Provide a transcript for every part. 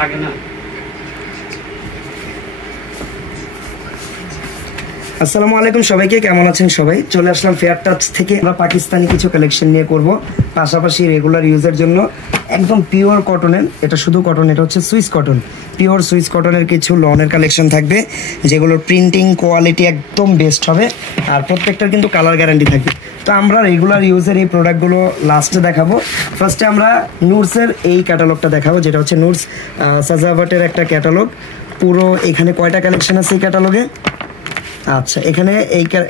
লাগে না। আসসালামু আলাইকুম সবাইকে, কেমন আছেন সবাই? চলে আসলাম ফেয়ার টাচ থেকে। আমরা পাকিস্তানি কিছু কালেকশন নিয়ে করব, পাশাপাশি রেগুলার ইউজের জন্য একদম পিওর কটনের, এটা শুধু কটন, এটা হচ্ছে সুইস কটন, পিওর সুইস কটনের কিছু লনের কালেকশন থাকবে, যেগুলোর প্রিন্টিং কোয়ালিটি একদম বেস্ট হবে, আর প্রত্যেকটার কিন্তু কালার গ্যারান্টি থাকবে। তো আমরা রেগুলার ইউজের এই প্রোডাক্টগুলো লাস্টে দেখাবো। ফার্স্টে আমরা নুরসের এই ক্যাটালগটা দেখাবো, যেটা হচ্ছে নুরস সাজাভাটের একটা ক্যাটালগ। পুরো এখানে কয়টা কালেকশন আছে এই ক্যাটালগে? আচ্ছা, এখানে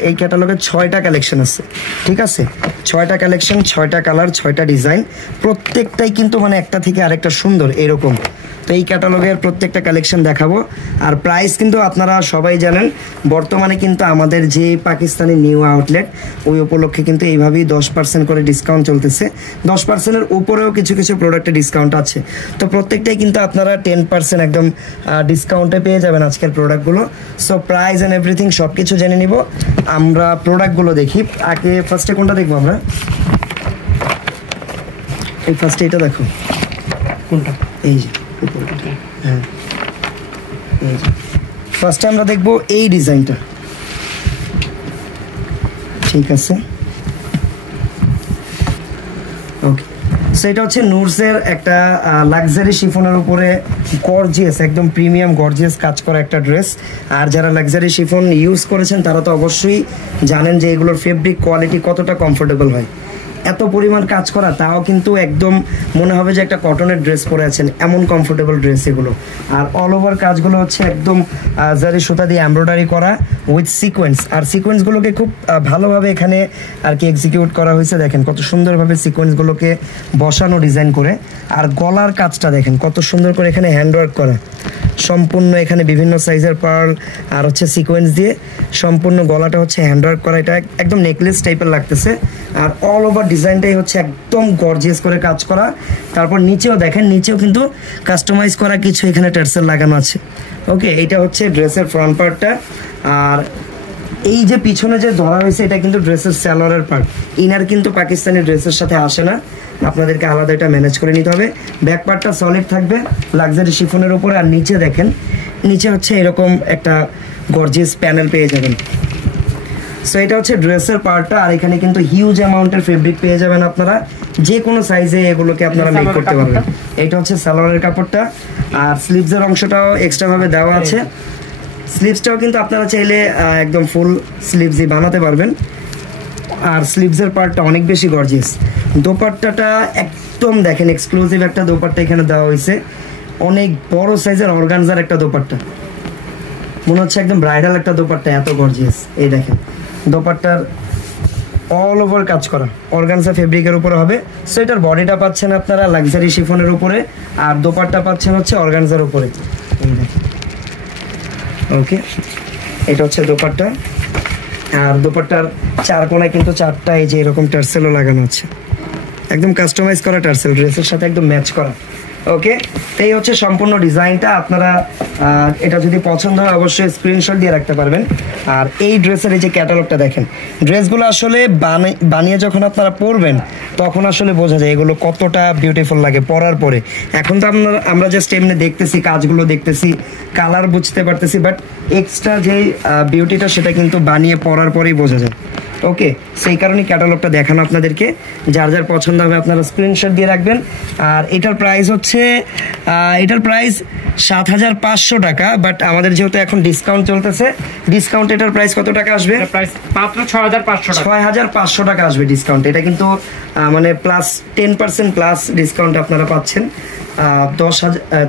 এই ক্যাটালগে 6টা কালেকশন আছে, ঠিক আছে? 6টা কালেকশন, 6টা কালার, 6টা ডিজাইন, প্রত্যেকটাই কিন্তু মানে একটা থেকে আরেকটা সুন্দর এরকম। তো এই ক্যাটালগের প্রত্যেকটা কালেকশন দেখাবো। আর প্রাইস কিন্তু আপনারা সবাই জানেন, বর্তমানে কিন্তু আমাদের যে পাকিস্তানি নিউ আউটলেট, ওই উপলক্ষে কিন্তু এইভাবেই 10% করে ডিসকাউন্ট চলতেছে। 10%-এর উপরেও কিছু কিছু প্রোডাক্টে ডিসকাউন্ট আছে। তো প্রত্যেকটাই কিন্তু আপনারা 10% একদম ডিসকাউন্টে পেয়ে যাবেন আজকের প্রোডাক্টগুলো। সো প্রাইস অ্যান্ড এভরিথিং সব কিছু জেনে নিব। আমরা প্রোডাক্টগুলো দেখি। আগে ফার্স্টে কোনটা দেখবো আমরা? এই ফার্স্টে এটা দেখো। কোনটা? এই যে হ্যাঁ, ফার্স্টে আমরা দেখবো এই ডিজাইনটা, ঠিক আছে? ওকে, সেটা হচ্ছে নুরসের একটা লাক্সারি শিফনের উপরে গর্জিয়াস, একদম প্রিমিয়াম গর্জিয়াস কাজ করা একটা ড্রেস। আর যারা লাক্সারি শিফন ইউজ করেছেন তারা তো অবশ্যই জানেন যে এগুলোর ফেব্রিক কোয়ালিটি কতটা কমফোর্টেবল হয়। এত পরিমাণ কাজ করা, তাও কিন্তু একদম মনে হবে যে একটা কটনের ড্রেস পরে আছেন, এমন কমফোর্টেবল ড্রেস এগুলো। আর অল ওভার কাজগুলো হচ্ছে একদম জারি সুতা দিয়ে এমব্রয়ডারি করা উইথ সিকোয়েন্স। আর সিকোয়েন্সগুলোকে খুব ভালোভাবে এখানে আর কি এক্সিকিউট করা হয়েছে। দেখেন কত সুন্দরভাবে সিকোয়েন্সগুলোকে বসানো ডিজাইন করে। আর গলার কাজটা দেখেন কত সুন্দর করে এখানে হ্যান্ডওয়ার্ক করা, সম্পূর্ণ এখানে বিভিন্ন সাইজের পার্ল আর হচ্ছে সিকোয়েন্স দিয়ে সম্পূর্ণ গলাটা হচ্ছে হ্যান্ডওয়ার্ক করা। এটা একদম নেকলেস টাইপের লাগতেছে। আর অল ওভার ডিজাইনটাই হচ্ছে একদম গর্জিয়াস করে কাজ করা। তারপর নিচেও দেখেন, নিচেও কিন্তু কাস্টমাইজ করা কিছু এখানে টার্সেল লাগানো আছে। ওকে, এটা হচ্ছে ড্রেসের ফ্রন্ট পার্টটা। আর এই যে পিছনে যে ধরা হয়েছে, এটা কিন্তু ড্রেসের স্যালোয়ারের পার্ট। ইনার কিন্তু পাকিস্তানি ড্রেসের সাথে আসে না, আপনাদেরকে আলাদা এটা ম্যানেজ করে নিতে হবে। ব্যাক পার্টটা সলিড থাকবে লাক্সারি শিফনের উপরে। আর নিচে দেখেন, নিচে হচ্ছে এরকম একটা গর্জিয়াস প্যানেল পেয়ে যাবেন। সো এটা হচ্ছে ড্রেসের পার্টটা। আর এখানে কিন্তু হিউজ অ্যামাউন্টের ফেব্রিক পেয়ে যাবেন আপনারা, যে কোনো সাইজে এগুলোকে আপনারা মেক করতে পারবেন। এটা হচ্ছে সালোয়ারের কাপড়টা। আর স্লিভসের অংশটাও এক্সট্রাভাবে দেওয়া আছে। স্লিভসটাও কিন্তু আপনারা চাইলে একদম ফুল স্লিভসই বানাতে পারবেন। আর স্লিভসের পার্টটা অনেক বেশি গর্জিয়াস। দোপাট্টাটা একদম দেখেন এক্সক্লুসিভ একটা দোপাট্টা এখানে দেওয়া হয়েছে, অনেক বড় সাইজের অর্গানজার একটা দোপাট্টা, মনে হচ্ছে একদম ব্রাইডাল একটা দোপাট্টা, এত গর্জিয়াস। এই দেখেন দোপাট্টার অল ওভার কাজ করা অর্গানজা ফেব্রিকের উপরে হবে। সো এটার বডিটা পাচ্ছেন আপনারা লাক্সারি শিফনের উপরে, আর দোপাট্টা পাচ্ছেন হচ্ছে অর্গানজার উপরে। ওকে, এটা হচ্ছে দোপাট্টা। আর দোপাট্টার চার কোনায় কিন্তু 4টা এই যে এরকম টার্সেলও লাগানো আছে, একদম কাস্টমাইজ করা টার্সেল, ড্রেসের সাথে একদম ম্যাচ করা। ওকে, এই হচ্ছে সম্পূর্ণ ডিজাইনটা। আপনারা এটা যদি পছন্দ হয় অবশ্যই স্ক্রিনশট দিয়ে রাখতে পারবেন। আর এই ড্রেসের এই যে ক্যাটালগটা দেখেন, ড্রেসগুলো আসলে বানিয়ে যখন আপনারা পরবেন তখন আসলে বোঝা যায় এগুলো কতটা বিউটিফুল লাগে পরার পরে। এখন তো আমরা জাস্ট এমনি দেখতেছি, কাজগুলো দেখতেছি, কালার বুঝতে পারতেছি, বাট এক্সট্রা যে বিউটিটা সেটা কিন্তু বানিয়ে পরার পরেই বোঝা যায়। ওকে, সেই কারণে ক্যাটালগটা দেখানো আপনাদেরকে। যার যার পছন্দ হবে আপনারা স্ক্রিনশট দিয়ে রাখবেন। আর এটার প্রাইস হচ্ছে 7,500 টাকা, বাট আমাদের যেহেতু এখন ডিসকাউন্ট চলতেছে, ডিসকাউন্ট এটার প্রাইস কত টাকা আসবে? প্রাইস মাত্র 6,500 টাকা আসবে ডিসকাউন্ট। এটা কিন্তু মানে প্লাস 10% প্লাস ডিসকাউন্ট আপনারা পাচ্ছেন।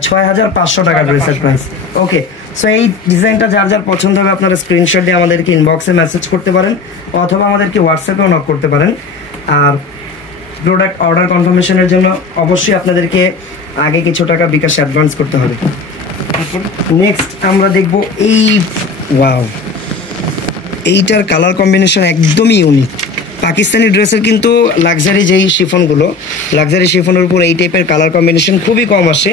6,500 টাকা ড্রেসের প্রাইস। ওকে, সো এই ডিজাইনটা যার যার পছন্দ হবে আপনারা স্ক্রিনশট দিয়ে আমাদেরকে ইনবক্সে মেসেজ করতে পারেন, অথবা আমাদেরকে হোয়াটসঅ্যাপেও নক করতে পারেন। আর প্রোডাক্ট অর্ডার কনফার্মেশনের জন্য অবশ্যই আপনাদেরকে আগে কিছু টাকা বিকাশ অ্যাডভান্স করতে হবে। নেক্সট আমরা দেখব এই, ওয়াও, এইটার কালার কম্বিনেশন একদমই ইউনিক। পাকিস্তানি ড্রেসের কিন্তু লাক্সারি যেই শিফনগুলো, লাক্সারি শিফনের উপর এই টাইপের কালার কম্বিনেশন খুবই কম আসে।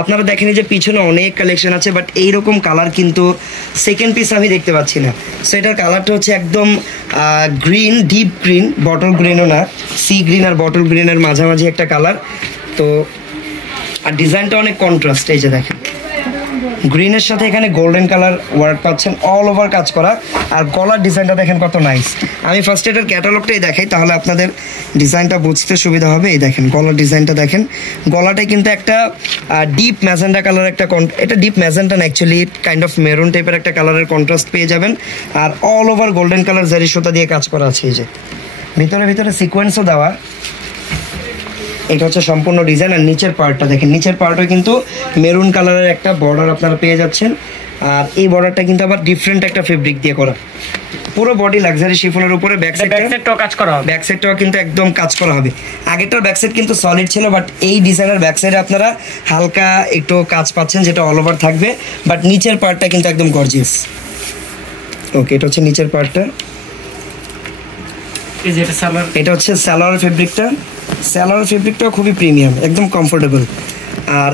আপনারা দেখেন যে পিছনে অনেক কালেকশন আছে, বাট এইরকম কালার কিন্তু সেকেন্ড পিস আমি দেখতে পাচ্ছি না। সো এটার কালারটা হচ্ছে একদম গ্রিন, ডিপ গ্রিন, বটল গ্রিনও না, সি গ্রিন আর বটল গ্রিনের মাঝামাঝি একটা কালার। তো আর ডিজাইনটা অনেক কন্ট্রাস্ট। এই যে দেখেন গ্রিনের সাথে এখানে গোল্ডেন কালার ওয়ার্ক পাচ্ছেন, অল ওভার কাজ করা। আর গলার ডিজাইনটা দেখেন কত নাইস। আমি ফার্স্ট এটার ক্যাটালগটাই দেখাই, তাহলে আপনাদের ডিজাইনটা বুঝতে সুবিধা হবে। এই দেখেন গলার ডিজাইনটা দেখেন, গলাটাই কিন্তু একটা ডিপ ম্যাজেন্ডা কালার, একটা এটা ডিপ ম্যাজেন্ডা না, অ্যাকচুয়ালি কাইন্ড অফ মেরুন টাইপের একটা কালারের কন্ট্রাস্ট পেয়ে যাবেন। আর অল ওভার গোল্ডেন কালার জারি সুতা দিয়ে কাজ করা আছে। এই যে ভিতরে সিকোয়েন্সও দেওয়া। এটা হচ্ছে সম্পূর্ণ ডিজাইন। আর নিচের পার্টটা দেখেন, নিচের পার্টও কিন্তু মেরুন কালারের একটা বর্ডার আপনারা পেয়ে যাচ্ছেন। আর এই বর্ডারটা কিন্তু আবার ডিফারেন্ট একটা ফেব্রিক দিয়ে করা, পুরো বডি লাক্সারি শিফনের উপরে। ব্যাক সাইডটাও কাজ করা হবে, ব্যাক সাইডটাও কিন্তু একদম কাজ করা হবে। আগেরটার ব্যাক সাইড কিন্তু সলিড ছিল, বাট এই ডিজাইনের ব্যাক সাইডে আপনারা হালকা একটু কাজ পাচ্ছেন, যেটা অল ওভার থাকবে। বাট নিচের পার্টটা কিন্তু একদম গর্জিয়াস। ওকে, এটা হচ্ছে নিচের পার্টটা। এটা হচ্ছে সালোয়ার ফেব্রিকটা। সালোয়ার ফেব্রিকটাও খুবই প্রিমিয়াম, একদম কমফোর্টেবল। আর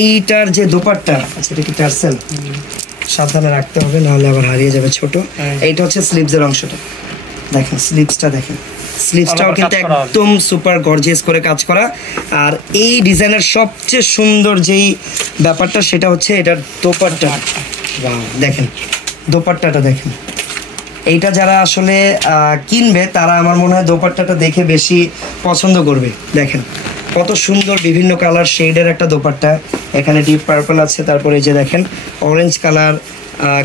এইটার যে দোপাট্টা, আচ্ছা এটা কি টার্সেল, সাবধানে রাখতে হবে নাহলে আবার হারিয়ে যাবে ছোট। এইটা হচ্ছে স্লিভসের অংশটা, দেখেন স্লিভসটা দেখেন, স্লিভসটাও কিন্তু একদম সুপার গর্জিয়াস করে কাজ করা। আর এই ডিজাইনের সবচেয়ে সুন্দর যেই ব্যাপারটা সেটা হচ্ছে এটার দোপাট্টা। দেখেন দোপাট্টাটা দেখেন, এইটা যারা আসলে কিনবে তারা আমার মনে হয় দোপাট্টাটা দেখে বেশি পছন্দ করবে। দেখেন কত সুন্দর বিভিন্ন কালার শেডের একটা দোপাট্টা। এখানে ডিপ পার্পল আছে, তারপরে এই যে দেখেন অরেঞ্জ কালার,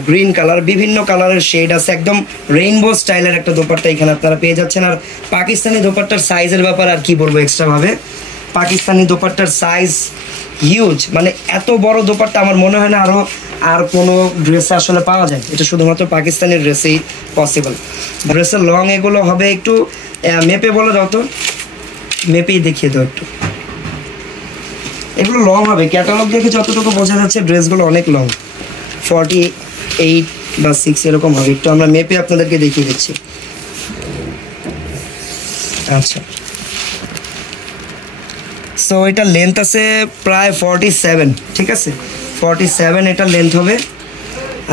গ্রিন কালার, বিভিন্ন কালারের শেড আছে। একদম রেইনবো স্টাইলের একটা দোপাট্টা এখানে আপনারা পেয়ে যাচ্ছেন। আর পাকিস্তানি দোপাট্টার সাইজের ব্যাপার আর কি বলবো এক্সট্রাভাবে, পাকিস্তানি দোপাট্টার সাইজ হিউজ, মানে এত বড় দোপাট্টা আমার মনে হয় না আর কোনো ড্রেসে আসলে পাওয়া যায়। এটা শুধুমাত্র পাকিস্তানি ড্রেসেই পসিবল। ড্রেসের লং এগুলো হবে একটু মেপে বলে দাও তো, মেপেই দেখিয়ে দাও একটু। এগুলো লং হবে, ক্যাটালগ দেখে যতটুকু বোঝা যাচ্ছে ড্রেসগুলো অনেক লং, 48 বা 6 এরকম হবে। একটু আমরা মেপে আপনাদেরকে দেখিয়ে দিচ্ছি। আচ্ছা, সো এটা লেন্থ আছে প্রায় 47, ঠিক আছে 47 এটা লেন্থ হবে।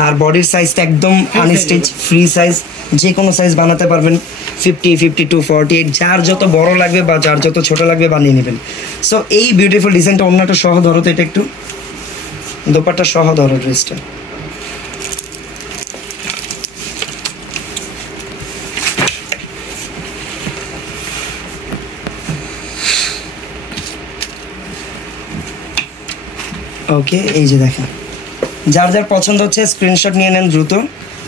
আর বডির সাইজটা একদম আনস্টিচ ফ্রি সাইজ, যে কোনো সাইজ বানাতে পারবেন, 50, 52, 48, যার যত বড় লাগবে বা যার যত ছোট লাগবে বানিয়ে নেবেন। সো এই বিউটিফুল ডিজাইনটা অন্যটা সহ ধরো তো, এটা একটু দোপাট্টা সহ ধরো ড্রেসটা। ওকে, এই যে দেখেন যার যার পছন্দ হচ্ছে স্ক্রিনশট নিয়ে নেন দ্রুত।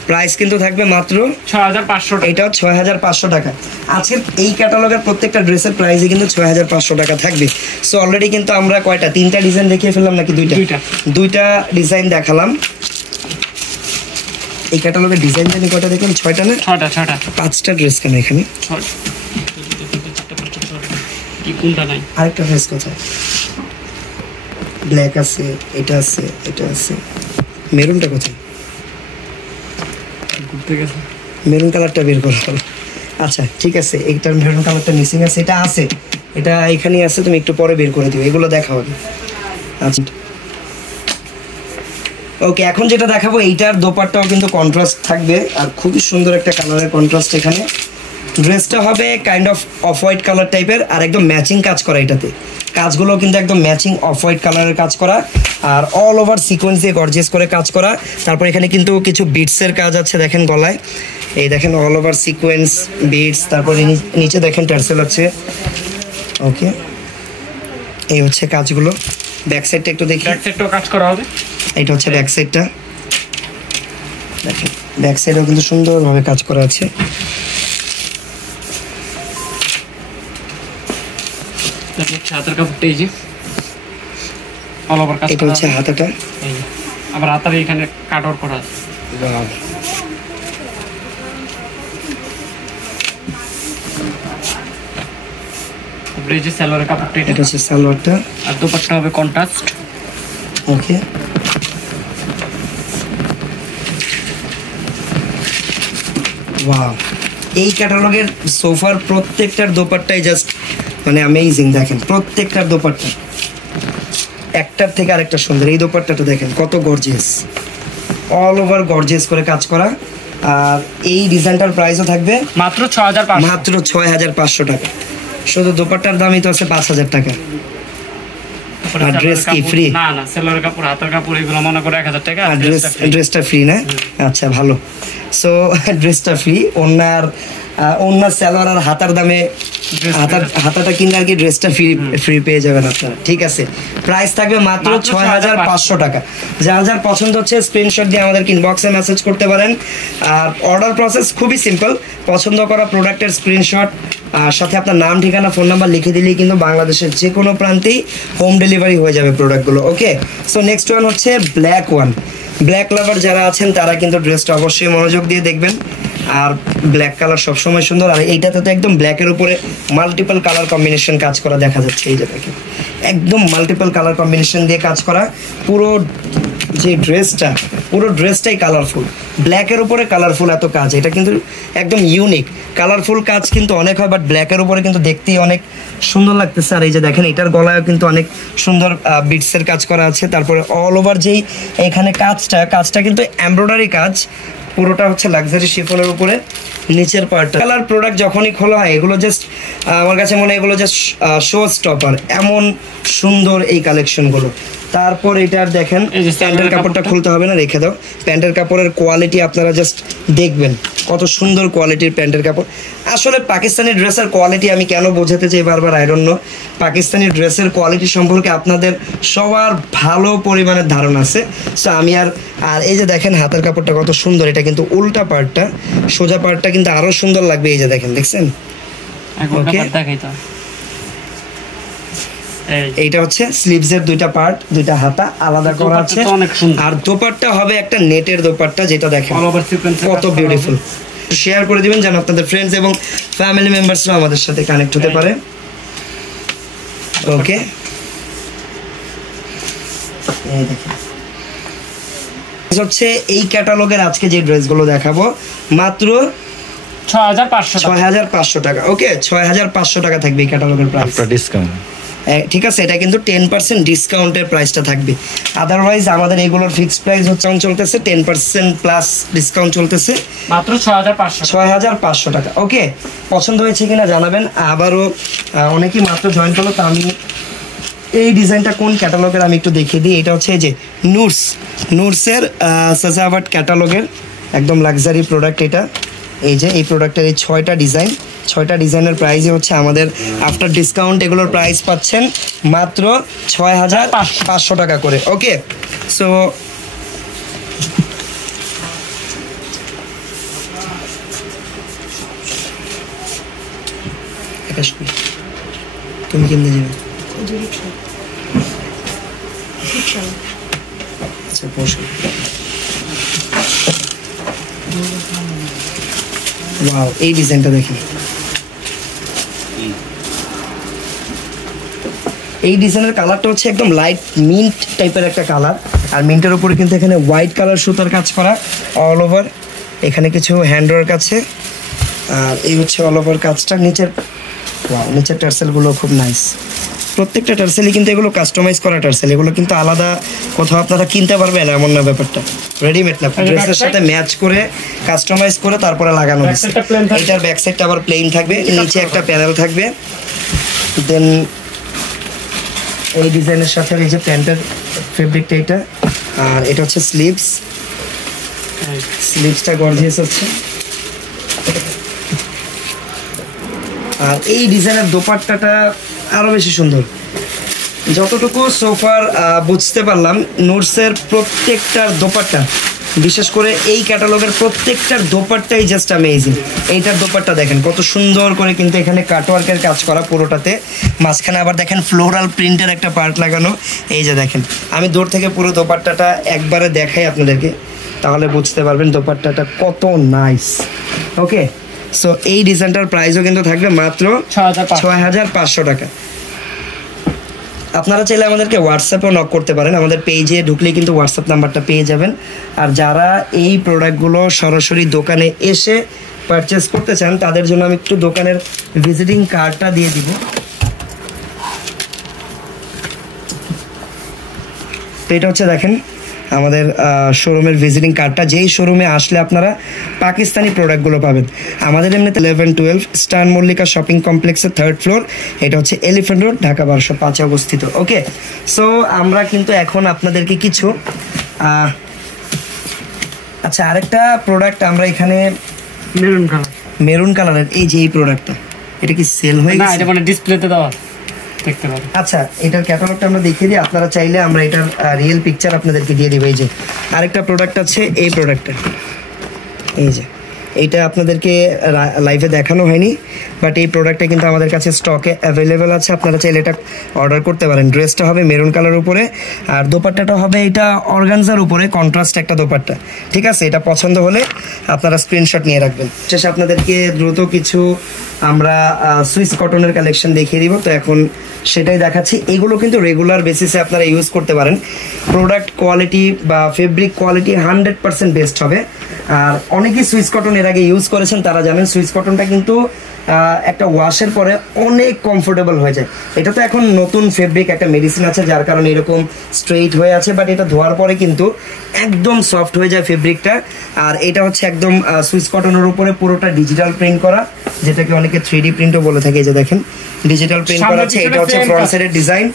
প্রাইস কিন্তু থাকবে মাত্র 6500 টাকা। এটা 6500 টাকা। আজকের এই ক্যাটালগের প্রত্যেকটা ড্রেসের প্রাইসই কিন্তু 6500 টাকা থাকবে। সো অলরেডি কিন্তু আমরা কয়টা, 3টা ডিজাইন দেখিয়ে ফেললাম নাকি দুইটা ডিজাইন দেখালাম। এই ক্যাটালগের ডিজাইন জানি কয়টা দেখলাম, 6টা না 6টা 5টা ড্রেস কেন এখানে, কি কোনটা নাই, আরেকটা ড্রেস কোথায়, ব্ল্যাক আছে, এটা আছে, এটা আছে, মেরুনটা কোথায়, মেরুন কালারটা বের করো। আচ্ছা ঠিক আছে, এইটার মেরুন কালারটা মিসিং আছে, এটা আছে, এটা এখানেই আছে, তুমি একটু পরে বের করে দিও, এগুলো দেখা হবে। আচ্ছা ওকে, এখন যেটা দেখাবো এইটার দোপাট্টাও কিন্তু কন্ট্রাস্ট থাকবে, আর খুবই সুন্দর একটা কালারের কন্ট্রাস্ট এখানে। ড্রেসটা হবে kind of off white colour টাইপের, আর একদম ম্যাচিং কাজ করা এটাতে, কাজগুলো কিন্তু একদম ম্যাচিং অফ হোয়াইট কালারের কাজ করা, আর অল ওভার সিকোয়েন্স দিয়ে গর্জিয়াস করে কাজ করা। তারপর এখানে কিন্তু কিছু বিটসের কাজ আছে, দেখেন গলায়, এই দেখেন অল ওভার সিকোয়েন্স বিটস, তারপর নিচে দেখেন টার্সেল আছে। ওকে, এই হচ্ছে কাজগুলো। ব্যাক সাইডটা একটু দেখি, ব্যাক সাইডটাও কাজ করা হবে। এটা হচ্ছে ব্যাক সাইডটা, দেখেন ব্যাক সাইডেও কিন্তু সুন্দরভাবে কাজ করা আছে। হাতের কাপড়টা এই যে অল ওভার কাজ, এটা হচ্ছে হাতাটা, এই আবার হাতার এখানে কাট আউট করা আছে। ওয়াও, এই যে সালোয়ারের কাপড়টা, এটা হচ্ছে সালোয়ারটা, আর দোপাট্টা হবে কন্ট্রাস্ট। ওকে, ওয়াও, এই ক্যাটালগের সোফার প্রত্যেকটার দোপাট্টাই জাস্ট মানে অ্যামেজিং। দেখেন প্রত্যেকটার দোপাট্টা একটার থেকে আরেকটা সুন্দর। এই দোপাট্টাটা দেখেন কত গর্জিয়াস, অল ওভার গর্জিয়াস করে কাজ করা। আর এই ডিজাইনটার প্রাইসও থাকবে মাত্র 6500, মাত্র 6500 টাকা। শুধু দোপাট্টার দামই তো আছে 5000 টাকা। তারপরে আর ড্রেস কি ফ্রি? না না, সেলোয়ার কাপড়, হাতের কাপড় এগুলো মনে করে 1000 টাকা, আর ড্রেসটা ফ্রি না? আচ্ছা ভালো। সো ড্রেসটা ফ্রি, ওনার সালোয়ার আর হাতার দামে হাতাটা কিনলে আর কি ড্রেসটা ফ্রি পেয়ে যাবেন আপনারা। ঠিক আছে, প্রাইস থাকবে মাত্র 6500 টাকা। যার যার পছন্দ হচ্ছে স্ক্রিনশট দিয়ে আমাদের ইনবক্সে মেসেজ করতে পারেন। আর অর্ডার প্রসেস খুবই সিম্পল, পছন্দ করা প্রোডাক্টের স্ক্রিনশট আর সাথে আপনার নাম, ঠিকানা, ফোন নাম্বার লিখে দিলেই কিন্তু বাংলাদেশের যে কোনো প্রান্তেই হোম ডেলিভারি হয়ে যাবে প্রোডাক্টগুলো। ওকে, সো নেক্সট ওয়ান হচ্ছে ব্ল্যাক ওয়ান। ব্ল্যাক লাভার যারা আছেন তারা কিন্তু ড্রেসটা অবশ্যই মনোযোগ দিয়ে দেখবেন। আর ব্ল্যাক কালার সবসময় সুন্দর, আর এইটাতে তো একদম ব্ল্যাকের উপরে মাল্টিপল কালার কম্বিনেশন কাজ করা দেখা যাচ্ছে। এই যে দেখেন, একদম মাল্টিপল কালার কম্বিনেশন দিয়ে কাজ করা, পুরো যে পুরো ড্রেসটাই কালারফুল, ব্ল্যাকের উপরে কালারফুল এত কাজ, এটা কিন্তু একদম ইউনিক। কালারফুল কাজ কিন্তু অনেক হয়, বাট ব্ল্যাকের উপরে কিন্তু দেখতেই অনেক সুন্দর লাগতেছে। আর এই যে দেখেন, এটার গলায়ও কিন্তু অনেক সুন্দর বিটসের কাজ করা আছে। তারপরে অল ওভার যেই এখানে কাজটা কিন্তু এমব্রয়ডারি কাজ, পুরোটা হচ্ছে লাক্সারি শিফনের উপরে। নিচের পার্টটা কালার প্রোডাক্ট যখনই খোলা হয় এগুলো জাস্ট আমার কাছে মনে হয় এগুলো জাস্ট শো স্টপার, এমন সুন্দর এই কালেকশনগুলো। তারপর এটার দেখেন প্যান্টের কাপড়টা খুলতে হবে না, রেখে দাও। প্যান্টের কাপড়ের কোয়ালিটি আপনারা জাস্ট দেখবেন, কত সুন্দর কোয়ালিটির প্যান্টের কাপড়। আসলে পাকিস্তানি ড্রেসের কোয়ালিটি আমি কেন বোঝাতে চাই বারবার, আই ডোন্ট নো। পাকিস্তানি ড্রেসের কোয়ালিটি সম্পর্কে আপনাদের সবার ভালো পরিমাণের ধারণা আছে। সো আমি আর এই যে দেখেন হাতের কাপড়টা কত সুন্দর, এটা কিন্তু উল্টা পার্টটা, সোজা পার্টটা কিন্তু আরো সুন্দর লাগবে। এই যে দেখেন, দেখছেন? ওকে, এইটা হচ্ছে স্লিভসের দুইটা পার্ট, দুইটা হাতা আলাদা করা আছে। আর দোপাট্টা হবে একটা নেটের দোপাট্টা, যেটা দেখেন কত বিউটিফুল। শেয়ার করে দিবেন যেন আপনাদের ফ্রেন্ডস এবং ফ্যামিলি মেম্বার্সরা আমাদের সাথে কানেক্ট হতে পারে। ওকে, এই দেখেন হচ্ছে এই ক্যাটালগের আজকে যে ড্রেসগুলো দেখাবো মাত্র 6500 টাকা। ওকে, 6500 টাকা থাকবে এই ক্যাটালগের প্রাইস, ডিসকাউন্ট। ঠিক আছে, এটা কিন্তু 10% ডিসকাউন্টের প্রাইসটা থাকবে। আদারওয়াইজ আমাদের এগুলোর ফিক্সড প্রাইস হচ্ছে চলতেছে 10% প্লাস ডিসকাউন্ট চলতেছে মাত্র 6500 টাকা। ওকে, পছন্দ হয়েছে কিনা জানাবেন। আবারও অনেকেই মাত্র জয়েন করলো, তো আমি এই ডিজাইনটা কোন ক্যাটালগের আমি একটু দেখিয়ে দিই। এটা হচ্ছে এই যে নুরসের সাজাওয়াট ক্যাটালগের একদম লাক্সারি প্রোডাক্ট এটা। এই যে এই প্রোডাক্টের এই 6টা ডিজাইনের প্রাইসই হচ্ছে আমাদের আফটার ডিসকাউন্ট এগুলোর প্রাইস পাচ্ছেন মাত্র 6500 টাকা করে। ওকে, সো তুমি কিনতে যাবে? আচ্ছা, বসো। ওয়াও, এই ডিজাইনটা দেখেন, এই ডিজাইনের কালারটা হচ্ছে একদম লাইট মিন্ট টাইপের একটা কালার। আর মিন্টের উপরে কিন্তু এখানে হোয়াইট কালার সুতার কাজ করা অল ওভার, এখানে কিছু হ্যান্ড ওয়ার্ক আছে। আর এই হচ্ছে অল ওভার কাজটা। নিচের টার্সেলগুলো খুব নাইস, প্রত্যেকটা টার্সেলই কিন্তু এগুলো কাস্টমাইজ করা টার্সেল, এগুলো কিন্তু আলাদা কোথাও আপনারা কিনতে পারবেন এমন না ব্যাপারটা, রেডিমেড না, ড্রেসের সাথে ম্যাচ করে কাস্টমাইজ করে তারপরে লাগানো হয়েছে। এটার ব্যাক সাইডটা আবার প্লেন থাকবে, নিচে একটা প্যানেল থাকবে। দেন এই ডিজাইনের সাথে এই যে প্যান্টের ফেব্রিকটা এটা, আর এটা হচ্ছে স্লিভসটা গর্জিয়াস হচ্ছে। আর এই ডিজাইনের দোপাট্টাটা আরো বেশি সুন্দর। যতটুকু সোফার বুঝতে পারলাম, নুরসের প্রত্যেকটার দোপাট্টা, বিশেষ করে এই ক্যাটালগের প্রত্যেকটার দোপাট্টাই জাস্ট অ্যামেজিং। এইটার দোপাট্টা দেখেন কত সুন্দর করে কিন্তু এখানে কাটওয়ার্কের কাজ করা পুরোটাতে, মাঝখানে আবার দেখেন ফ্লোরাল প্রিন্টের একটা পার্ট লাগানো। এই যে দেখেন, আমি দূর থেকে পুরো দোপাট্টাটা একবারে দেখাই আপনাদেরকে, তাহলে বুঝতে পারবেন দোপাট্টাটা কত নাইস। ওকে, সো এই ডিজাইনটার প্রাইসও কিন্তু থাকবে মাত্র 6500 টাকা। আপনারা চাইলে আমাদেরকে হোয়াটসঅ্যাপেও নক করতে পারেন, আমাদের পেজে ঢুকলেই কিন্তু হোয়াটসঅ্যাপ নাম্বারটা পেয়ে যাবেন। আর যারা এই প্রোডাক্টগুলো সরাসরি দোকানে এসে পারচেস করতে চান তাদের জন্য আমি একটু দোকানের ভিজিটিং কার্ডটা দিয়ে দিব। তো এটা হচ্ছে দেখেন আমাদের শোরুমের ভিজিটিং কার্ডটা, যেই শোরুমে আসলে আপনারা পাকিস্তানি প্রোডাক্টগুলো পাবেন। আমাদের এমনিতে 11-12 স্টার মল্লিকা শপিং কমপ্লেক্সের 3rd ফ্লোর, এটা হচ্ছে এলিফ্যান্ট রোড, ঢাকা 1205 অবস্থিত। ওকে, সো আমরা কিন্তু এখন আপনাদেরকে কিছু আচ্ছা আরেকটা প্রোডাক্ট আমরা এখানে মেরুন কালারের, এই যে এই প্রোডাক্টটা, এটা কি সেল হয়ে গেছে? না, এটা মানে ডিসপ্লেতে দেওয়া দেখতে পাবেন। আচ্ছা, এটার ক্যাটালগটা আমরা দেখিয়ে দিই, আপনারা চাইলে আমরা এটার রিয়েল পিকচার আপনাদেরকে দিয়ে দিব। এই যে আরেকটা প্রোডাক্ট আছে, এই প্রোডাক্টটা, এই যে এইটা আপনাদেরকে লাইভে দেখানো হয়নি, বাট এই প্রোডাক্টটা কিন্তু আমাদের কাছে স্টকে অ্যাভেলেবেল আছে, আপনারা চাইলে এটা অর্ডার করতে পারেন। ড্রেসটা হবে মেরুন কালার উপরে, আর দোপাট্টাটা হবে এটা অর্গানজার উপরে, কন্ট্রাস্ট একটা দোপাট্টা। ঠিক আছে, এটা পছন্দ হলে আপনারা স্ক্রিনশট নিয়ে রাখবেন। শেষে আপনাদেরকে দ্রুত কিছু আমরা সুইস কটনের কালেকশন দেখিয়ে দিব, তো এখন সেটাই দেখাচ্ছি। এগুলো কিন্তু রেগুলার বেসিসে আপনারা ইউজ করতে পারেন। প্রোডাক্ট কোয়ালিটি বা ফেব্রিক কোয়ালিটি 100% বেস্ট হবে। আর অনেকেই সুইস কটন এর আগে ইউজ করেছেন, তারা জানেন সুইস কটনটা কিন্তু একটা ওয়াশের পরে অনেক কমফোর্টেবল হয়ে যায়। এটা তো এখন নতুন ফেব্রিক, একটা মেডিসিন আছে যার কারণে এরকম স্ট্রেইট হয়ে আছে, বাট এটা ধোয়ার পরে কিন্তু একদম সফট হয়ে যায় ফেব্রিকটা। আর এটা হচ্ছে একদম সুইস কটনের উপরে পুরোটা ডিজিটাল প্রিন্ট করা, যেটাকে অনেকে 3D প্রিন্টও বলে থাকে। এই যে দেখেন ডিজিটাল প্রিন্ট করা আছে, এটা হচ্ছে ফ্রন্ট সাইডের ডিজাইন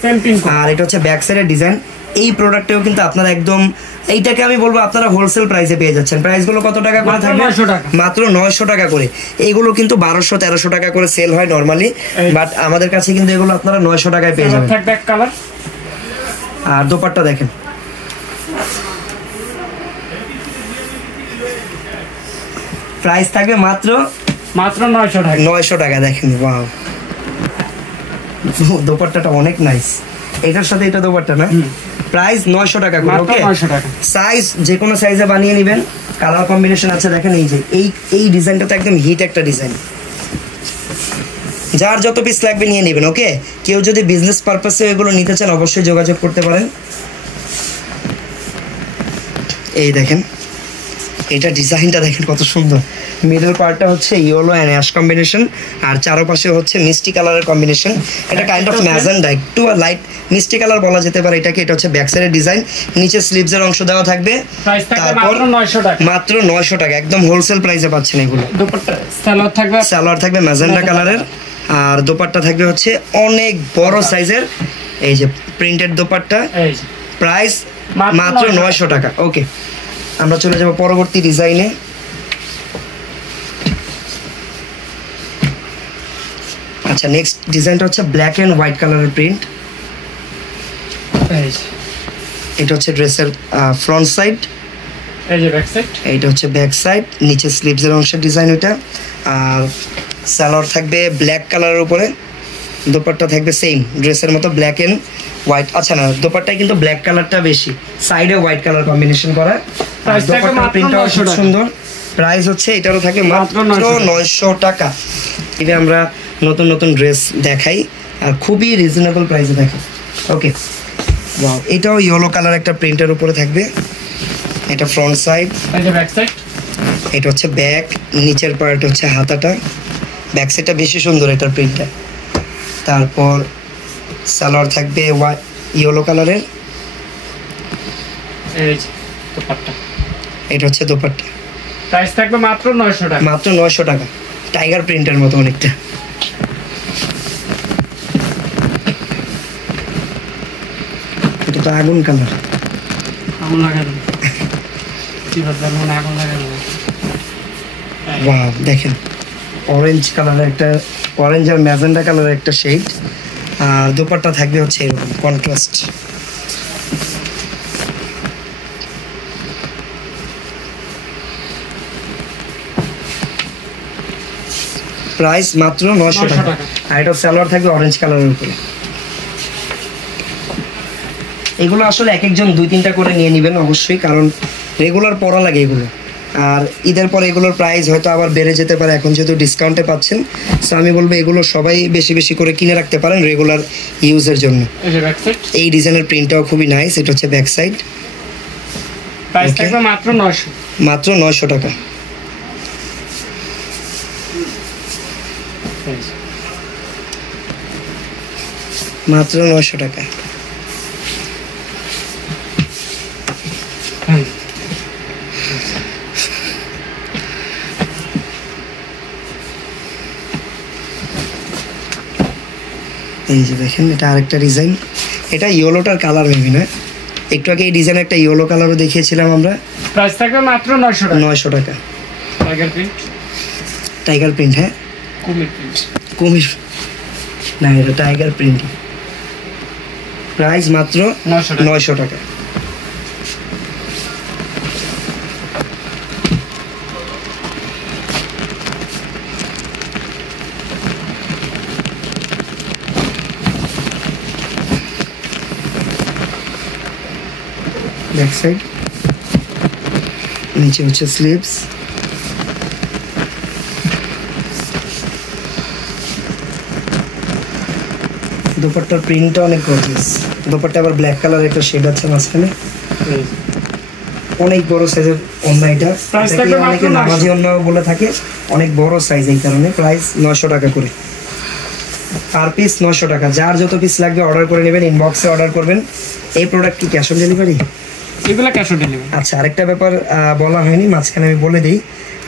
আর এটা হচ্ছে ব্যাক সাইডের ডিজাইন। এই প্রোডাক্টেও কিন্তু আপনারা একদম, এইটাকে আমি বলবো আপনারা হোলসেল প্রাইসে পেয়ে যাচ্ছেন। প্রাইসগুলো কত টাকা করে থাকবে? মাত্র 900 টাকা করে। এইগুলো কিন্তু 1200-1300 টাকা করে সেল হয় নরমালি, বাট আমাদের কাছে কিন্তু এগুলো আপনারা 900 টাকায় পেয়ে যাবেন। আর দোপাট্টা দেখেন, প্রাইস থাকবে মাত্র 900 টাকা। 900 টাকা। দেখেন, ওয়াও, দোপাট্টাটা অনেক নাইস। এটার সাথে এটা দোপাট্টা না, প্রাইস 900 টাকা করে। ওকে, সাইজ যে কোনো সাইজে বানিয়ে নেবেন, কালার কম্বিনেশন আছে। দেখেন এই যে এই ডিজাইনটা তো একদম হিট একটা ডিজাইন, যার যত পিস লাগবে নিয়ে নেবেন। ওকে, কেউ যদি বিজনেস পারপাসে এগুলো নিতে চান অবশ্যই যোগাযোগ করতে পারেন। এই দেখেন, এটা ডিজাইনটা দেখেন কত সুন্দর। মিডল পার্টটা হচ্ছে ইয়েলো অ্যান্ড অ্যাশ কম্বিনেশন, আর চারপাশে হচ্ছে মিষ্টি কালারের কম্বিনেশন। এটা কাইন্ড অফ ম্যাজেন্ডা, একটু লাইট মিষ্টি কালার বলা যেতে পারে এটাকে। এটা হচ্ছে ব্যাক সাইডের ডিজাইন, নিচে স্লিভসের অংশ দেওয়া থাকবে। তারপর মাত্র 900 টাকা, একদম হোলসেল প্রাইসে পাচ্ছেন এগুলো। সালোয়ার থাকবে ম্যাজেন্ডা কালারের, আর দোপাট্টা থাকবে হচ্ছে অনেক বড় সাইজের। এই যে প্রিন্টেড দোপাট্টা, প্রাইস মাত্র 900 টাকা। ওকে, আমরা চলে যাব পরবর্তী ডিজাইনে। আচ্ছা, নেক্সট ডিজাইনটা হচ্ছে ব্ল্যাক এন্ড হোয়াইট কালারের প্রিন্ট। এটা হচ্ছে ড্রেসের ফ্রন্ট সাইড, এই যে ব্যাক সাইড, এইটা হচ্ছে ব্যাক সাইড, নিচে স্লিভসের অংশের ডিজাইন ওটা। আর সালোয়ার থাকবে ব্ল্যাক কালারের উপরে, দোপাট্টা থাকবে সেম ড্রেসের মতো ব্ল্যাক এন্ড হোয়াইট। আচ্ছা না, দোপাট্টায় কিন্তু ব্ল্যাক কালারটা বেশি, সাইডে হোয়াইট কালার কম্বিনেশন করা। দোপাট্টার প্রিন্টটা খুব সুন্দর। প্রাইস হচ্ছে এটারও থাকবে মাত্র 900 টাকা। এতে আমরা নতুন নতুন ড্রেস দেখাই আর খুবই রিজনেবল প্রাইসে দেখাই। ওকে, ওয়াও, এটাও ইয়েলো কালার একটা প্রিন্টের উপরে থাকবে। এটা ফ্রন্ট সাইড, ব্যাক সাইড, এটা হচ্ছে ব্যাক, নিচের পার্ট হচ্ছে হাতাটা। ব্যাক সাইডটা বেশি সুন্দর এটার প্রিন্টটা। তারপর সালোয়ার থাকবে ইয়েলো কালারের, এটা হচ্ছে দোপাট্টা। প্রাইস থাকবে মাত্র 900 টাকা। মাত্র 900 টাকা, টাইগার প্রিন্টের মতো অনেকটা। এটা তো আগুন কালার, আগুন লাগানো, কি বলবেন, মনে আগুন লাগানো। ওয়াও, দেখেন অরেঞ্জ কালারের একটা, অরেঞ্জ আর ম্যাজেন্ডা কালারের একটা শেড। আর দোপাট্টা থাকবে হচ্ছে এরকম কন্ট্রাস্ট। প্রাইস মাত্র 900 টাকা। আর এটা সালোয়ার থাকবে অরেঞ্জ কালারের উপরে। এগুলো আসলে এক একজন 2-3টা করে নিয়ে নেবেন অবশ্যই, কারণ রেগুলার পরা লাগে এগুলো। আর ঈদের পরে এগুলোর প্রাইস হয়তো আবার বেড়ে যেতে পারে, এখন যেহেতু ডিসকাউন্টে পাচ্ছেন। সো আমি বলবো এগুলো সবাই বেশি বেশি করে কিনে রাখতে পারেন রেগুলার ইউজের জন্য। এই ডিজাইনের প্রিন্টটাও খুবই নাইস। এটা হচ্ছে ব্যাক সাইড, প্রাইস থাকবে মাত্র 900। মাত্র 900 টাকা। মাত্র 900 টাকা। এই যে দেখেন, এটা আরেকটা ডিজাইন। এটা ইয়েলোটার কালার মেবি না, একটু আগে এই ডিজাইন একটা ইয়েলো কালারও দেখিয়েছিলাম আমরা। প্রাইস থাকবে মাত্র 900 টাকা। 900 টাকা। Tiger print. টাইগার প্রিন্ট, হ্যাঁ কুমির প্রিন্ট। কুমির না, এটা টাইগার প্রিন্ট। প্রাইস মাত্র 900 টাকা। ব্যাক সাইড, নিচে হচ্ছে স্লিভস। দোপাট্টার প্রিন্টটা অনেক গর্জিয়াস। দোপাট্টা আবার ব্ল্যাক কালার একটা শেড আছে মাঝখানে। অনেক বড় সাইজের ওন্না, এটা অনেকে নামাজি ওন্না বলে থাকে, অনেক বড় সাইজ, এই কারণে প্রাইস 900 টাকা করে। পার পিস 900 টাকা। যার যত পিস লাগবে অর্ডার করে নেবেন, ইনবক্সে অর্ডার করবেন। এই প্রোডাক্ট কি ক্যাশ অন ডেলিভারি? এগুলো ক্যাশ অন ডেলিভারি। আচ্ছা, আরেকটা ব্যাপার বলা হয়নি, মাঝখানে আমি বলে দিই।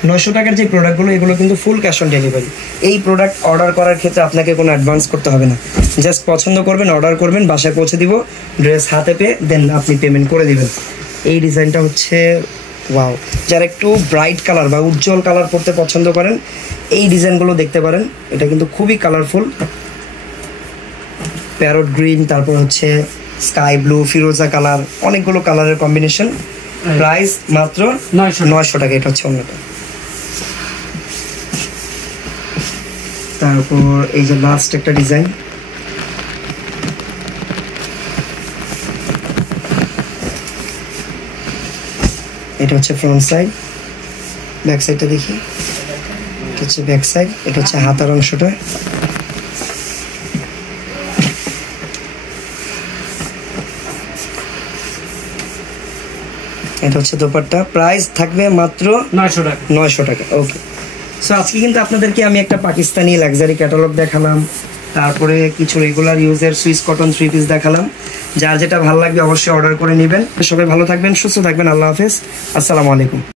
900 টাকার যে প্রোডাক্টগুলো, এগুলো কিন্তু ফুল ক্যাশ অন ডেলিভারি। এই প্রোডাক্ট অর্ডার করার ক্ষেত্রে আপনাকে কোনো অ্যাডভান্স করতে হবে না। জাস্ট পছন্দ করবেন, অর্ডার করবেন, বাসায় পৌঁছে দিব, ড্রেস হাতে পেয়ে দেন আপনি পেমেন্ট করে দিবেন। এই ডিজাইনটা হচ্ছে ওয়াও। যারা একটু ব্রাইট কালার বা উজ্জ্বল কালার পরতে পছন্দ করেন, এই ডিজাইনগুলো দেখতে পারেন। এটা কিন্তু খুবই কালারফুল। প্যারট গ্রিন, তারপর হচ্ছে স্কাই ব্লু, ফিরোজা কালার, অনেকগুলো কালারের কম্বিনেশন। প্রাইস মাত্র 900 টাকা। এটা হচ্ছে অন্যটা। তারপর এই যে লাস্ট একটা ডিজাইন, এটা হচ্ছে ফ্রন্ট সাইড। ব্যাক সাইডটা দেখি, এটা হচ্ছে ব্যাক সাইড। এটা হচ্ছে হাতার অংশটা। এটা হচ্ছে দোপাট্টা। প্রাইস থাকবে মাত্র 900 টাকা। 900 টাকা। ওকে। সো আজকে কিন্তু আপনাদেরকে আমি একটা পাকিস্তানি লাক্সারি ক্যাটালগ দেখালাম, তারপরে কিছু রেগুলার ইউজের সুইস কটন 3 পিস দেখালাম। যার যেটা ভালো লাগবে অবশ্যই অর্ডার করে নেবেন। সবাই ভালো থাকবেন, সুস্থ থাকবেন। আল্লাহ হাফেজ, আসসালামু আলাইকুম।